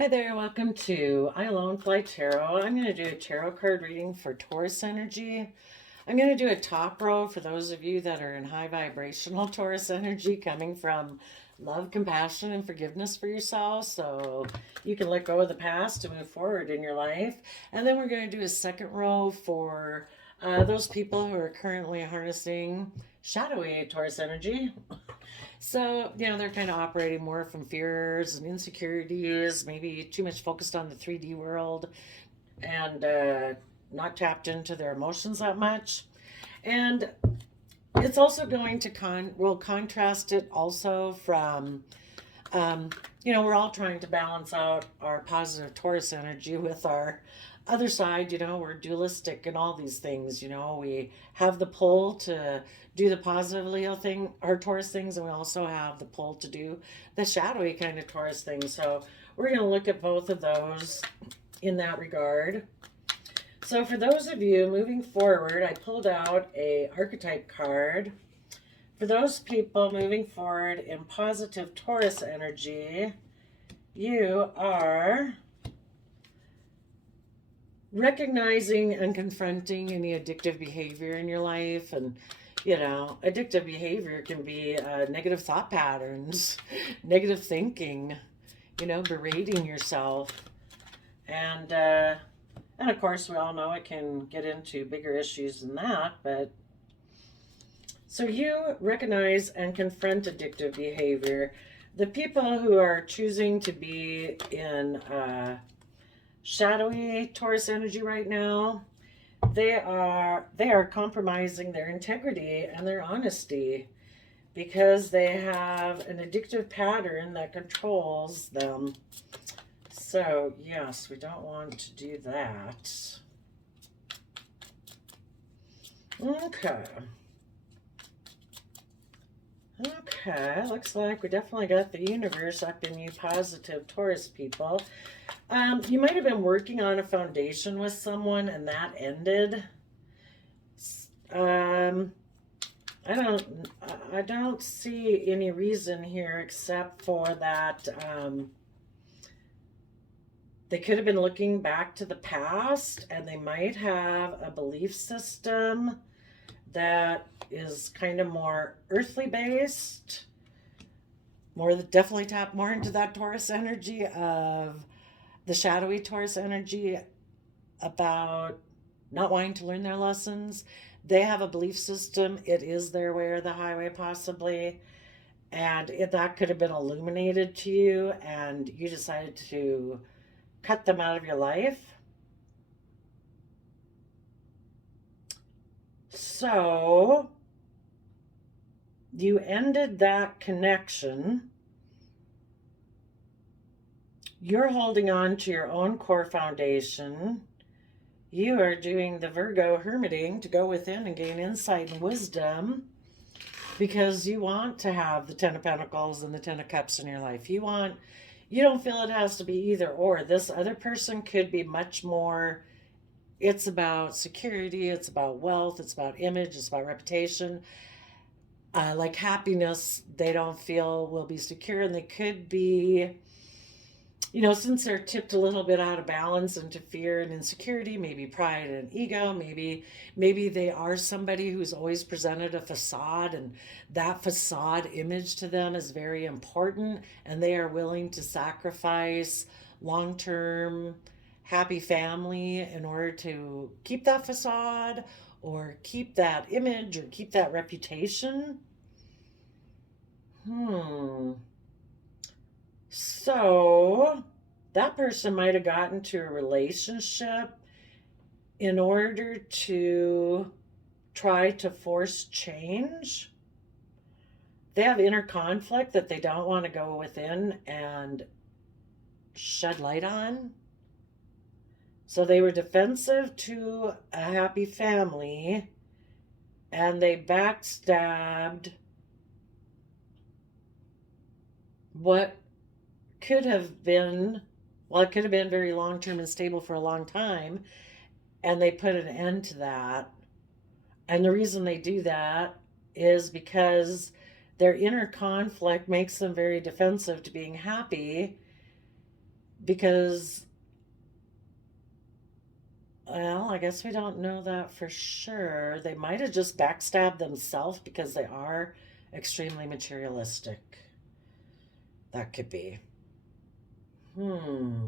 Hi there, welcome to I Alone Fly Tarot. I'm going to do a tarot card reading for Taurus energy. I'm going to do a top row for those of you that are in high vibrational Taurus energy coming from love, compassion, and forgiveness for yourself so you can let go of the past and move forward in your life. And then we're going to do a second row for those people who are currently harnessing shadowy Taurus energy. So, they're kind of operating more from fears and insecurities, maybe too much focused on the 3D world and not tapped into their emotions that much. And it's also going to we'll contrast it also from, we're all trying to balance out our positive Taurus energy with our other side. We're dualistic in all these things. We have the pull to do the positive Leo thing or Taurus things, and we also have the pull to do the shadowy kind of Taurus things. So we're going to look at both of those in that regard. So for those of you moving forward, I pulled out a archetype card. For those people moving forward in positive Taurus energy, you are recognizing and confronting any addictive behavior in your life. And addictive behavior can be negative thought patterns, negative thinking, berating yourself. And of course, we all know it can get into bigger issues than that. But so you recognize and confront addictive behavior. The people who are choosing to be in shadowy Taurus energy right now, they are compromising their integrity and their honesty because they have an addictive pattern that controls them. So yes, we don't want to do that. Okay, looks like we definitely got the universe up in you positive Taurus people. You might have been working on a foundation with someone and that ended. I don't see any reason here except for that they could have been looking back to the past and they might have a belief system that is kind of more earthly based, definitely tap more into that Taurus energy of the shadowy Taurus energy about not wanting to learn their lessons. They have a belief system. It is their way or the highway, possibly. And that could have been illuminated to you, and you decided to cut them out of your life. So you ended that connection. You're holding on to your own core foundation. You are doing the Virgo hermiting to go within and gain insight and wisdom because you want to have the Ten of Pentacles and the Ten of Cups in your life. You don't feel it has to be either or. This other person could be much more. It's about security, it's about wealth, it's about image, it's about reputation. Like happiness, they don't feel will be secure, and they could be, since they're tipped a little bit out of balance into fear and insecurity, maybe pride and ego, maybe they are somebody who's always presented a facade, and that facade image to them is very important, and they are willing to sacrifice long-term happy family in order to keep that facade or keep that image or keep that reputation. So that person might have gotten to a relationship in order to try to force change. They have inner conflict that they don't want to go within and shed light on. So they were defensive to a happy family, and they backstabbed what could have been, it could have been very long-term and stable for a long time, and they put an end to that. And the reason they do that is because their inner conflict makes them very defensive to being happy, because, well, I guess we don't know that for sure. They might have just backstabbed themselves because they are extremely materialistic. That could be. Hmm.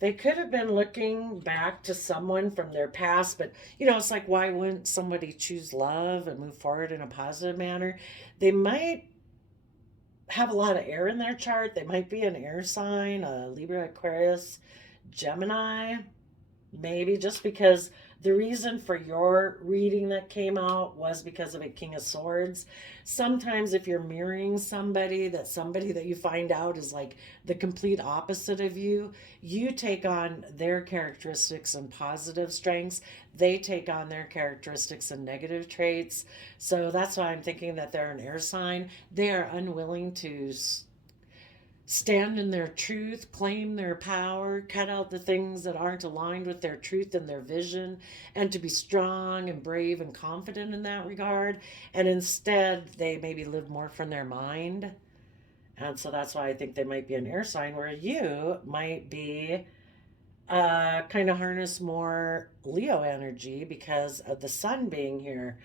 They could have been looking back to someone from their past, but it's like, why wouldn't somebody choose love and move forward in a positive manner? They might have a lot of air in their chart. They might be an air sign, a Libra, Aquarius, Gemini. Maybe just because the reason for your reading that came out was because of a King of Swords. Sometimes, if you're mirroring somebody that you find out is like the complete opposite of you, you take on their characteristics and positive strengths. They take on their characteristics and negative traits. So that's why I'm thinking that they're an air sign. They are unwilling to stand in their truth, claim their power, cut out the things that aren't aligned with their truth and their vision, and to be strong and brave and confident in that regard. And instead, they maybe live more from their mind. And so that's why I think they might be an air sign, where you might be kind of harness more Leo energy because of the sun being here.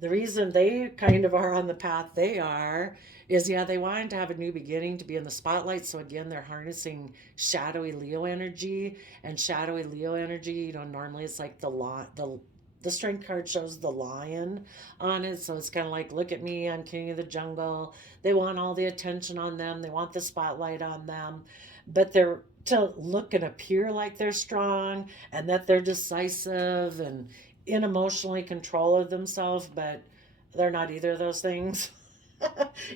The reason they kind of are on the path they are is, yeah, they wanted to have a new beginning, to be in the spotlight. So again, they're harnessing shadowy Leo energy, and shadowy Leo energy, normally it's like the strength card shows the lion on it. So it's kind of like, look at me, I'm king of the jungle. They want all the attention on them. They want the spotlight on them, but they're to look and appear like they're strong and that they're decisive and in emotionally control of themselves, but they're not either of those things.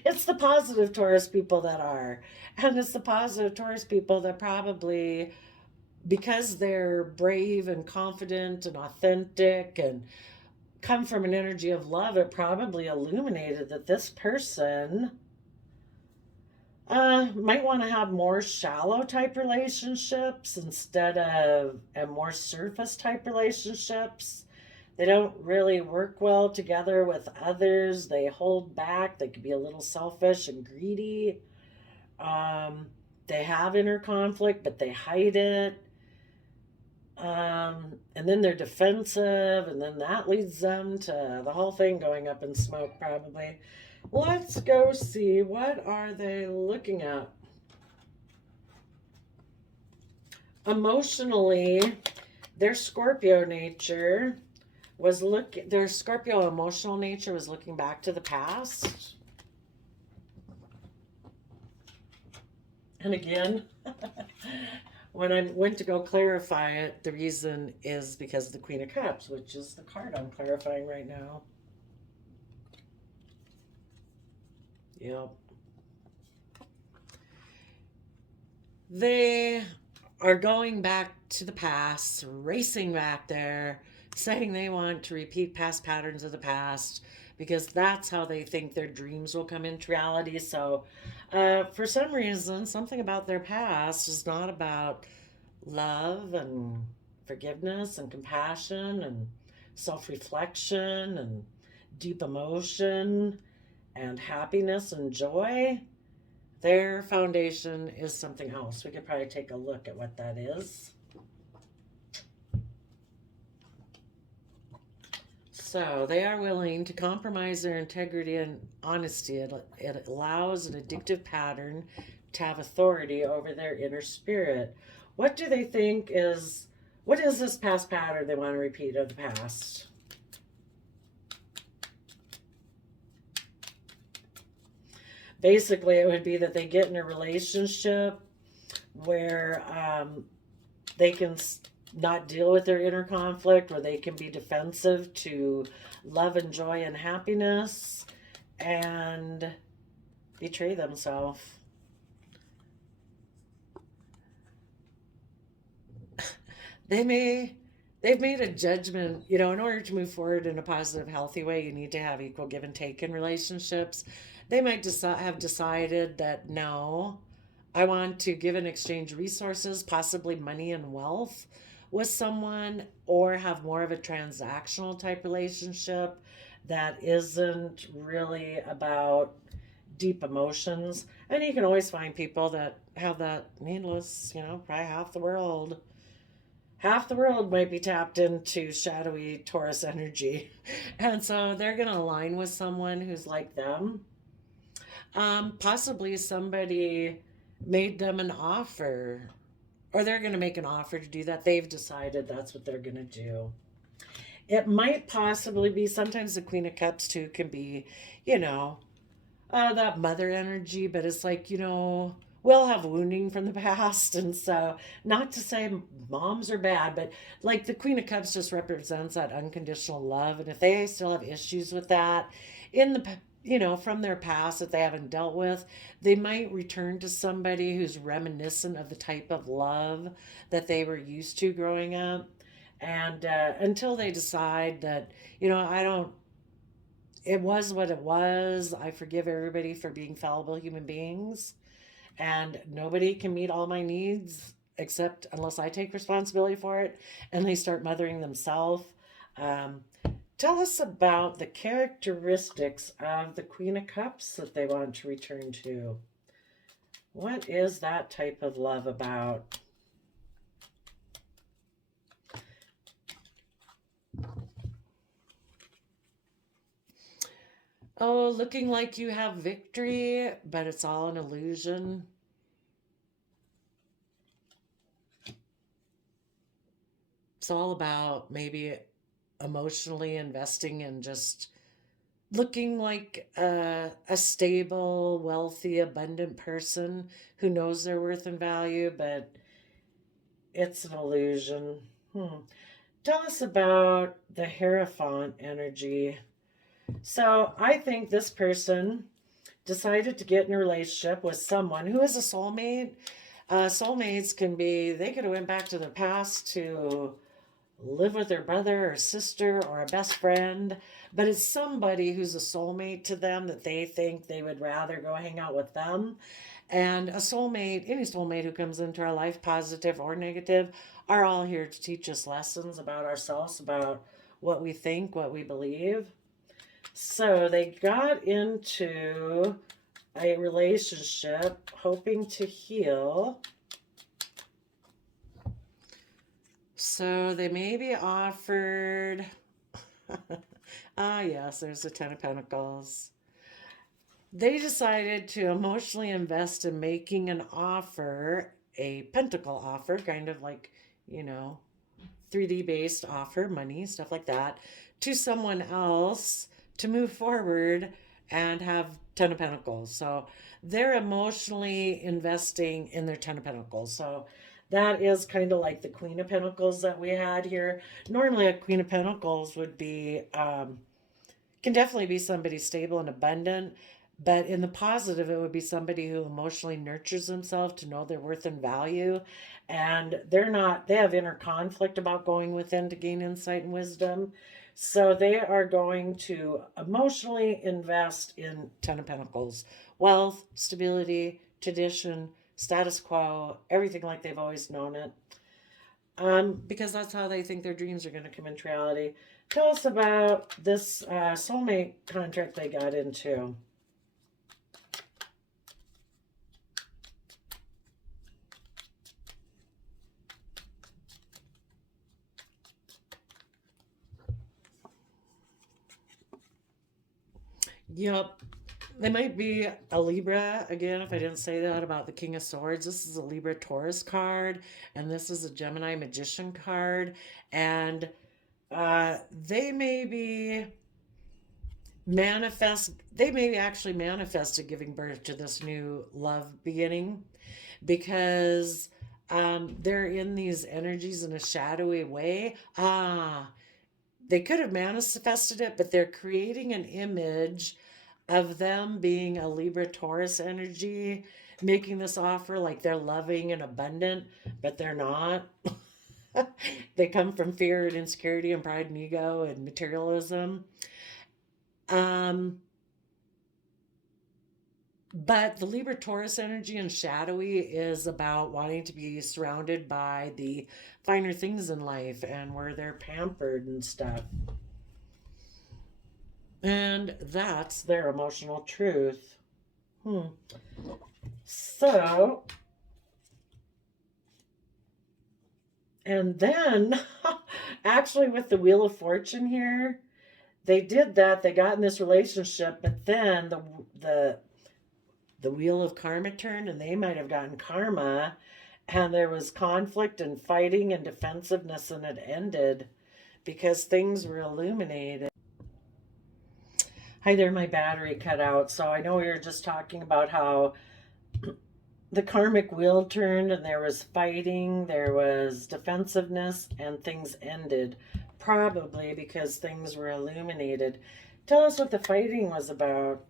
It's the positive Taurus people that are. And it's the positive Taurus people that probably, because they're brave and confident and authentic and come from an energy of love, it probably illuminated that this person might want to have more shallow type relationships instead of more surface type relationships. They don't really work well together with others. They hold back. They could be a little selfish and greedy. Um, they have inner conflict, but they hide it. And then they're defensive, and then that leads them to the whole thing going up in smoke, probably. Let's go see, what are they looking at? Emotionally, their Scorpio nature their Scorpio emotional nature was looking back to the past. And again, when I went to go clarify it, the reason is because of the Queen of Cups, which is the card I'm clarifying right now. Yep. They are going back to the past, racing back there, saying they want to repeat past patterns of the past because that's how they think their dreams will come into reality. So, for some reason, something about their past is not about love and forgiveness and compassion and self reflection and deep emotion and happiness and joy. Their foundation is something else. We could probably take a look at what that is. So they are willing to compromise their integrity and honesty. It allows an addictive pattern to have authority over their inner spirit. What do they think is, what is this past pattern they want to repeat of the past? Basically, it would be that they get in a relationship where they can not deal with their inner conflict, where they can be defensive to love and joy and happiness and betray themselves. They may they've made a judgment, in order to move forward in a positive, healthy way, you need to have equal give and take in relationships. They might have decided that no, I want to give and exchange resources, possibly money and wealth, with someone, or have more of a transactional type relationship that isn't really about deep emotions. And you can always find people that have that needless, probably half the world might be tapped into shadowy Taurus energy. And so they're going to align with someone who's like them. Possibly somebody made them an offer, or they're going to make an offer to do that. They've decided that's what they're going to do. It might possibly be, sometimes the Queen of Cups too can be, you know, that mother energy, but it's like, we'll have wounding from the past. And so, not to say moms are bad, but like the Queen of Cups just represents that unconditional love. And if they still have issues with that in the, from their past that they haven't dealt with, they might return to somebody who's reminiscent of the type of love that they were used to growing up. And until they decide that, I don't, it was what it was. I forgive everybody for being fallible human beings, and nobody can meet all my needs except unless I take responsibility for it, and they start mothering themselves. Um, Tell us about the characteristics of the Queen of Cups that they want to return to. What is that type of love about? Oh, looking like you have victory, but it's all an illusion. It's all about maybe emotionally investing in just looking like a stable, wealthy, abundant person who knows their worth and value, but it's an illusion. Tell us about the Hierophant energy. So I think this person decided to get in a relationship with someone who is a soulmate. Soulmates can be, they could have went back to their past to live with their brother or sister or a best friend, but it's somebody who's a soulmate to them that they think they would rather go hang out with them. And a soulmate, any soulmate who comes into our life, positive or negative, are all here to teach us lessons about ourselves, about what we think, what we believe. So they got into a relationship hoping to heal. So they may be offered. Yes, there's the Ten of Pentacles. They decided to emotionally invest in making an offer, a pentacle offer, kind of like, 3D based offer, money, stuff like that, to someone else to move forward and have Ten of Pentacles. So they're emotionally investing in their Ten of Pentacles. So that is kind of like the Queen of Pentacles that we had here. Normally, a Queen of Pentacles would be, can definitely be somebody stable and abundant, but in the positive, it would be somebody who emotionally nurtures themselves to know their worth and value. And they have inner conflict about going within to gain insight and wisdom. So they are going to emotionally invest in Ten of Pentacles, wealth, stability, tradition, status quo, everything like they've always known it. Because that's how they think their dreams are going to come into reality. Tell us about this soulmate contract they got into. Yep. They might be a Libra again, if I didn't say that about the King of Swords. This is a Libra Taurus card, and this is a Gemini Magician card. And they may be actually manifested giving birth to this new love beginning, because they're in these energies in a shadowy way. They could have manifested it, but they're creating an image of them being a Libra Taurus energy, making this offer like they're loving and abundant, but they're not. They come from fear and insecurity and pride and ego and materialism. Um, but the Libra Taurus energy and shadowy is about wanting to be surrounded by the finer things in life and where they're pampered and stuff. And that's their emotional truth. Hmm. So, and then actually with the Wheel of Fortune here, they did that. They got in this relationship, but then the the wheel of karma turned and they might have gotten karma, and there was conflict and fighting and defensiveness, and it ended because things were illuminated. Hi there, my battery cut out. So I know we were just talking about how the karmic wheel turned and there was fighting, there was defensiveness, and things ended. Probably because things were illuminated. Tell us what the fighting was about.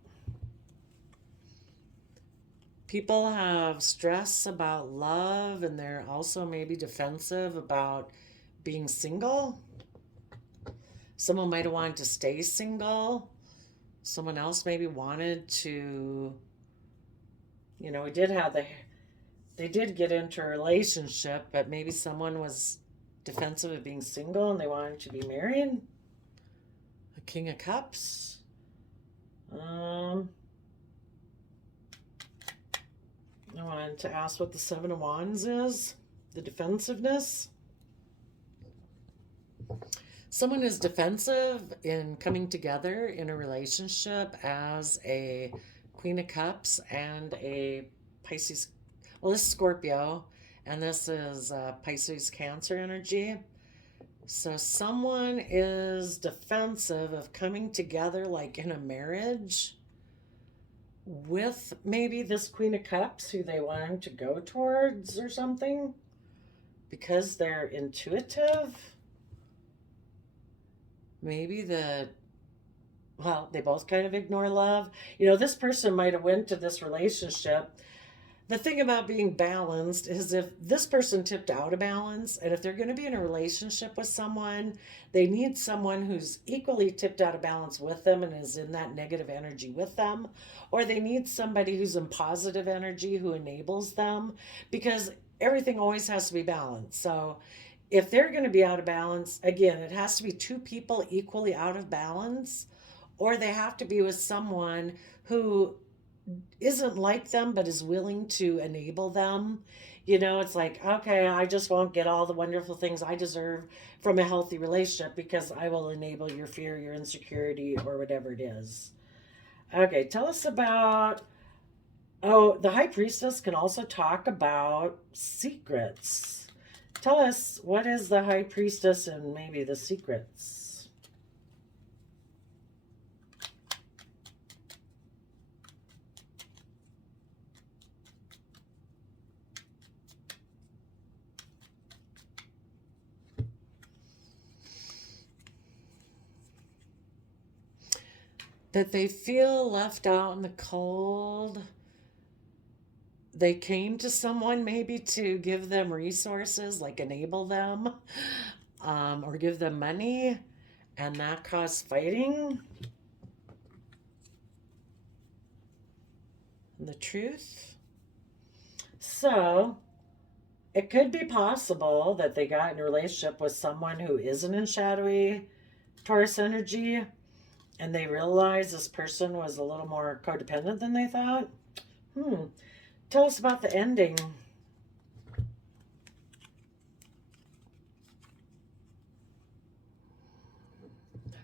People have stress about love, and they're also maybe defensive about being single. Someone might have wanted to stay single. Someone else maybe wanted to, we did have they did get into a relationship, but maybe someone was defensive of being single and they wanted to be married. A King of Cups. I wanted to ask what the Seven of Wands is. The defensiveness. Someone is defensive in coming together in a relationship as a Queen of Cups and a Pisces. Well, this is Scorpio, and this is Pisces Cancer energy. So someone is defensive of coming together like in a marriage with maybe this Queen of Cups who they want to go towards or something because they're intuitive. Maybe they both kind of ignore love. This person might have went to this relationship. The thing about being balanced is if this person tipped out of balance, and if they're going to be in a relationship with someone, they need someone who's equally tipped out of balance with them and is in that negative energy with them, or they need somebody who's in positive energy who enables them, because everything always has to be balanced. So if they're going to be out of balance, again, it has to be two people equally out of balance, or they have to be with someone who isn't like them but is willing to enable them. It's like, okay, I just won't get all the wonderful things I deserve from a healthy relationship because I will enable your fear, your insecurity, or whatever it is. Okay, tell us about. Oh, the High Priestess can also talk about secrets. Tell us, what is the High Priestess and maybe the secrets? That they feel left out in the cold. They came to someone maybe to give them resources, like enable them, or give them money, and that caused fighting. And the truth. So it could be possible that they got in a relationship with someone who isn't in shadowy Taurus energy, and they realized this person was a little more codependent than they thought. Tell us about the ending.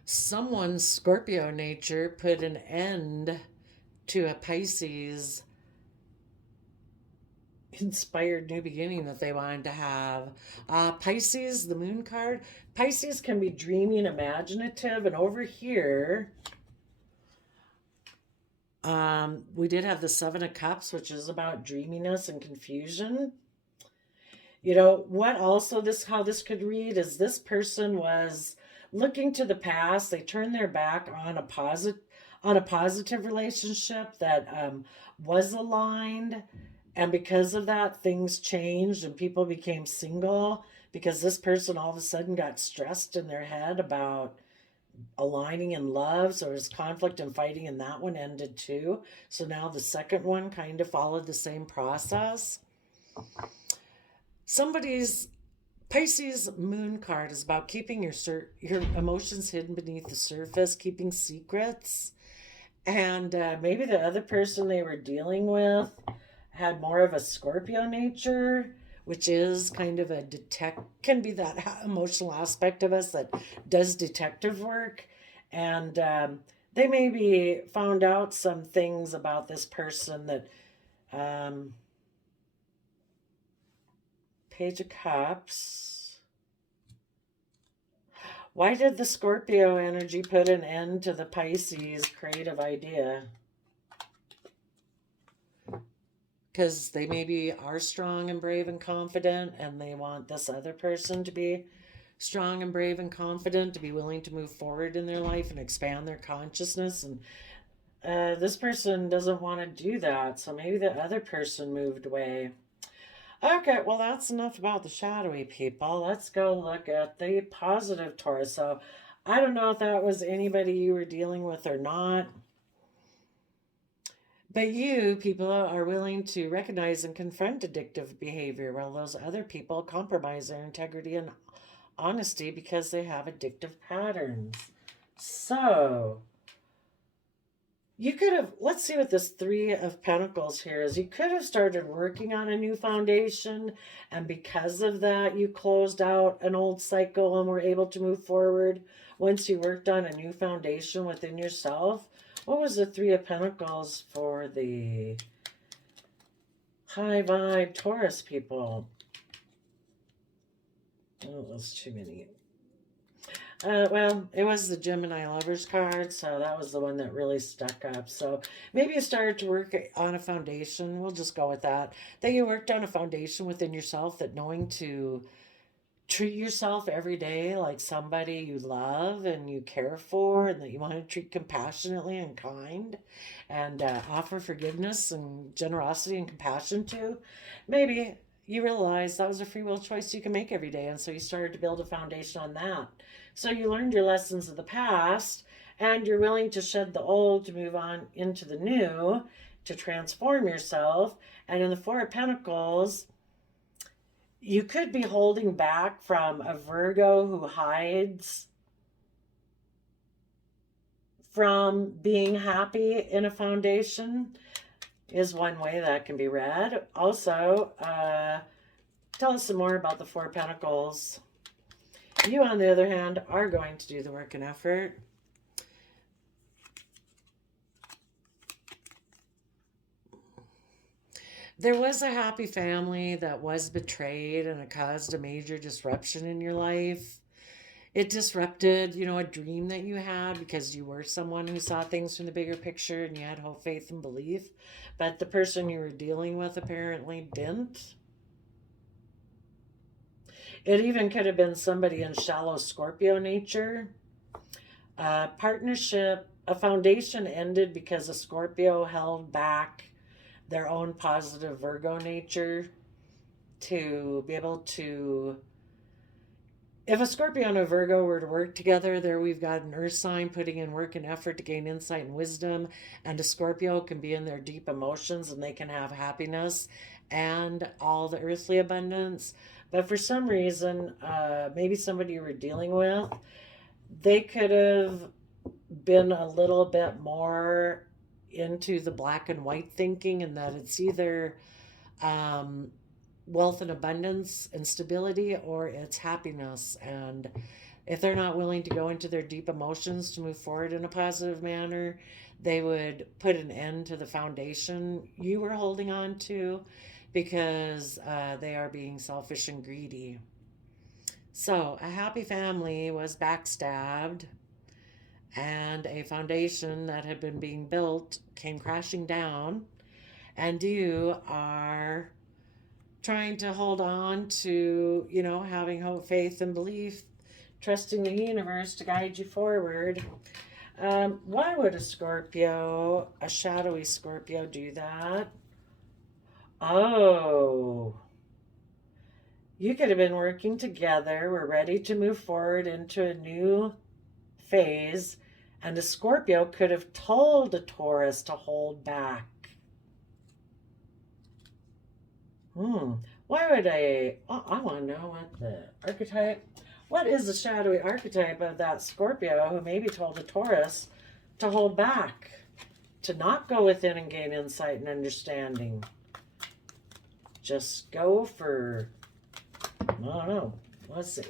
Someone's Scorpio nature put an end to a Pisces inspired new beginning that they wanted to have. Pisces, the moon card. Pisces can be dreamy and imaginative. And over here, we did have the Seven of Cups, which is about dreaminess and confusion. What also how this could read is this person was looking to the past. They turned their back on a positive relationship that was aligned, and because of that, things changed and people became single because this person all of a sudden got stressed in their head about aligning in love. So there's conflict and fighting, and that one ended too. So now the second one kind of followed the same process. Somebody's Pisces moon card is about keeping your emotions hidden beneath the surface, keeping secrets. And maybe the other person they were dealing with had more of a Scorpio nature, which is kind of a can be that emotional aspect of us that does detective work. And they maybe found out some things about this person that um, Page of Cups. Why did the Scorpio energy put an end to the Pisces creative idea? Because they maybe are strong and brave and confident, and they want this other person to be strong and brave and confident, to be willing to move forward in their life and expand their consciousness. And this person doesn't want to do that, so maybe the other person moved away. Okay, well, that's enough about the shadowy people. Let's go look at the positive Taurus. So I don't know if that was anybody you were dealing with or not. But you people are willing to recognize and confront addictive behavior, while those other people compromise their integrity and honesty because they have addictive patterns. So you could have, let's see what this Three of Pentacles here is. You could have started working on a new foundation, and because of that, you closed out an old cycle and were able to move forward once you worked on a new foundation within yourself. What was the Three of Pentacles for the high vibe Taurus people? Oh, that's too many. Well, it was the Gemini Lovers card, so that was the one that really stuck up. So maybe you started to work on a foundation. We'll just go with that. That you worked on a foundation within yourself, that knowing to treat yourself every day like somebody you love and you care for, and that you want to treat compassionately and kind, and offer forgiveness and generosity and compassion to. Maybe you realize that was a free will choice you can make every day, and so you started to build a foundation on that. So you learned your lessons of the past, and you're willing to shed the old to move on into the new, to transform yourself. And in the Four of Pentacles, you could be holding back from a Virgo who hides from being happy in a foundation, is one way that can be read. Also, tell us some more about the Four of Pentacles. You, on the other hand, are going to do the work and effort. There was a happy family that was betrayed, and it caused a major disruption in your life. It disrupted, a dream that you had, because you were someone who saw things from the bigger picture and you had hope, faith, and belief. But the person you were dealing with apparently didn't. It even could have been somebody in shallow Scorpio nature. Partnership, a foundation ended because a Scorpio held back their own positive Virgo nature to be able to. If a Scorpio and a Virgo were to work together, there we've got an earth sign putting in work and effort to gain insight and wisdom, and a Scorpio can be in their deep emotions and they can have happiness and all the earthly abundance. But for some reason, maybe somebody you were dealing with, they could have been a little bit more into the black and white thinking, and that it's either wealth and abundance and stability, or it's happiness. And if they're not willing to go into their deep emotions to move forward in a positive manner, they would put an end to the foundation you were holding on to, because they are being selfish and greedy. So a happy family was backstabbed, and a foundation that had been being built came crashing down, and you are trying to hold on to, having hope, faith, and belief, trusting the universe to guide you forward. Why would a Scorpio, a shadowy Scorpio, do that? Oh, you could have been working together. We're ready to move forward into a new phase, and a Scorpio could have told a Taurus to hold back. Why would I want to know what the archetype, what is the shadowy archetype of that Scorpio who maybe told a Taurus to hold back? to not go within and gain insight and understanding. Just go for, I don't know, let's see.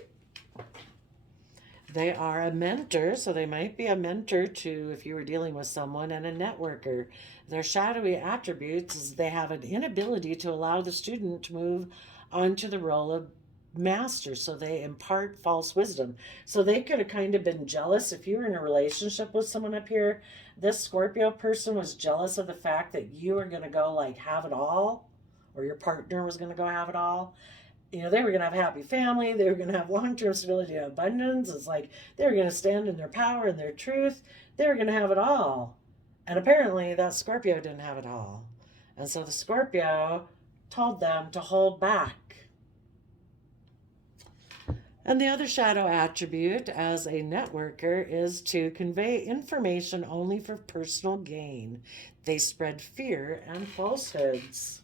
They are a mentor, so they might be a mentor to, if you were dealing with someone, and a networker. Their shadowy attributes is they have an inability to allow the student to move onto the role of master, so they impart false wisdom. So they could have kind of been jealous. If you were in a relationship with someone up here, this Scorpio person was jealous of the fact that you were going to go like have it all, or your partner was going to go have it all. You know, they were going to have a happy family. They were going to have long-term stability and abundance. It's like they were going to stand in their power and their truth. They were going to have it all. And apparently that Scorpio didn't have it all. And so the Scorpio told them to hold back. And the other shadow attribute as a networker is to convey information only for personal gain. They spread fear and falsehoods.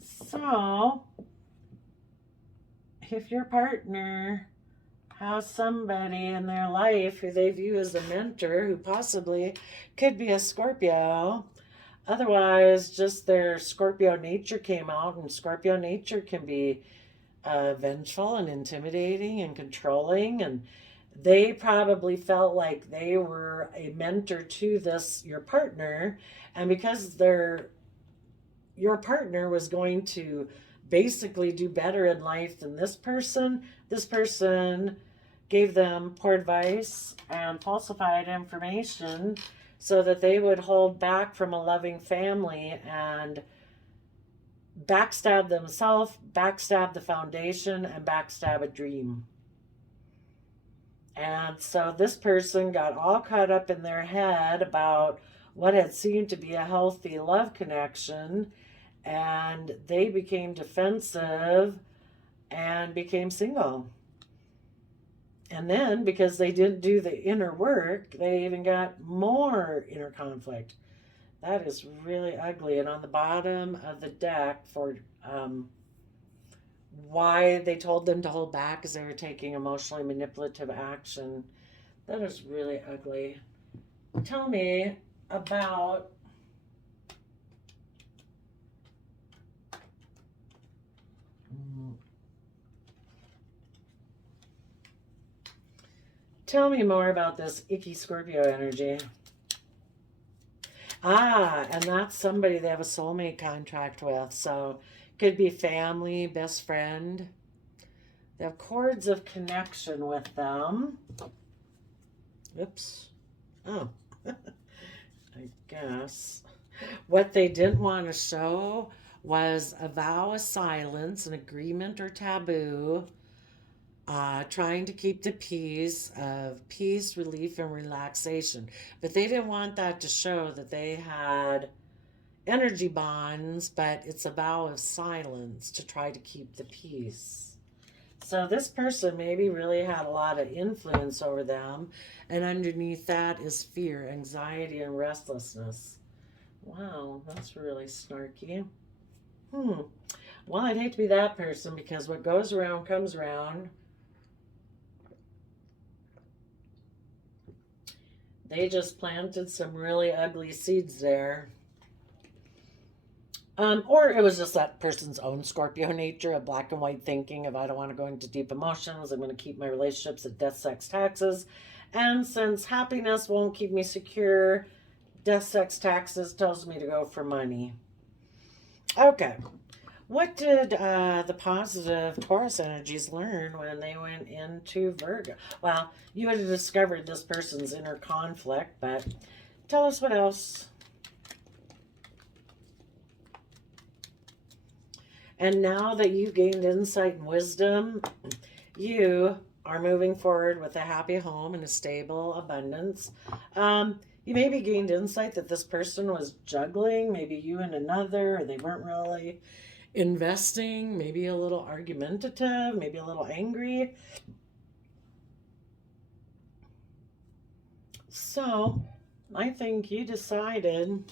So, if your partner has somebody in their life who they view as a mentor, who possibly could be a Scorpio, otherwise just their Scorpio nature came out, and Scorpio nature can be vengeful and intimidating and controlling, and they probably felt like they were a mentor to this your partner, and because your partner was going to basically do better in life than this person gave them poor advice and falsified information so that they would hold back from a loving family and backstab themselves, backstab the foundation, and backstab a dream. And so this person got all caught up in their head about what had seemed to be a healthy love connection, and they became defensive and became single. And then, because they didn't do the inner work, they even got more inner conflict. That is really ugly. And on the bottom of the deck for why they told them to hold back is they were taking emotionally manipulative action. That is really ugly. Tell me about tell me more about this icky Scorpio energy. And that's somebody they have a soulmate contract with. So could be family, best friend. They have cords of connection with them. Oops. Oh, I guess. What they didn't want to show was a vow of silence, an agreement or taboo, trying to keep the peace of peace, relief, and relaxation. But they didn't want that to show that they had energy bonds, but it's a vow of silence to try to keep the peace. So this person maybe really had a lot of influence over them, and underneath that is fear, anxiety, and restlessness. Wow, that's really snarky. Well, I'd hate to be that person, because what goes around comes around. They just planted some really ugly seeds there. Or it was just that person's own Scorpio nature of black and white thinking of, I don't want to go into deep emotions. I'm going to keep my relationships at death, sex, taxes. And since happiness won't keep me secure, death, sex, taxes tells me to go for money. Okay. What did the positive Taurus energies learn when they went into Virgo? Well, you would have discovered this person's inner conflict, but tell us what else. And now that you've gained insight and wisdom, you are moving forward with a happy home and a stable abundance. You maybe gained insight that this person was juggling, maybe you and another, or they weren't really investing, maybe a little argumentative, maybe a little angry. So I think you decided,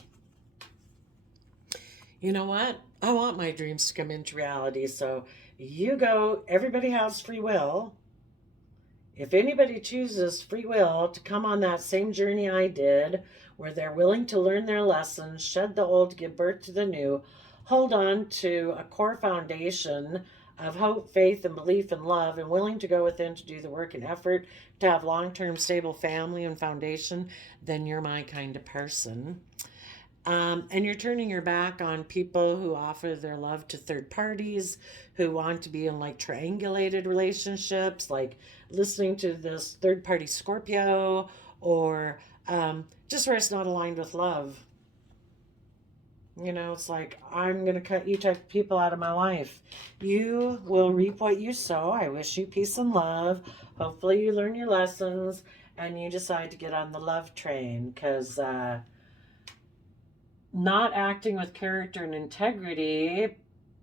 you know what? I want my dreams to come into reality. So you go, everybody has free will. If anybody chooses free will to come on that same journey I did, where they're willing to learn their lessons, shed the old to give birth to the new, hold on to a core foundation of hope, faith, and belief and love, and willing to go within to do the work and effort to have long-term stable family and foundation, then you're my kind of person. And you're turning your back on people who offer their love to third parties, who want to be in like triangulated relationships, like listening to this third party Scorpio, or just where it's not aligned with love. You know, it's like, I'm going to cut you type of people out of my life. You will reap what you sow. I wish you peace and love. Hopefully, you learn your lessons and you decide to get on the love train, because not acting with character and integrity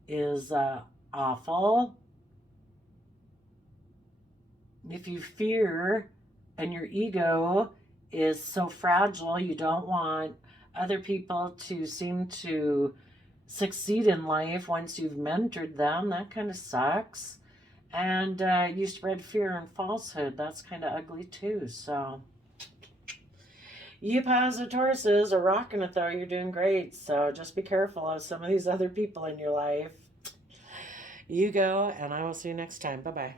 is awful. If you fear and your ego is so fragile, you don't want other people to seem to succeed in life once you've mentored them, that kind of sucks. And you spread fear and falsehood, that's kind of ugly too. So you positive Tauruses are rocking it though. You're doing great. So just be careful of some of these other people in your life. You go, and I will see you next time. Bye-bye.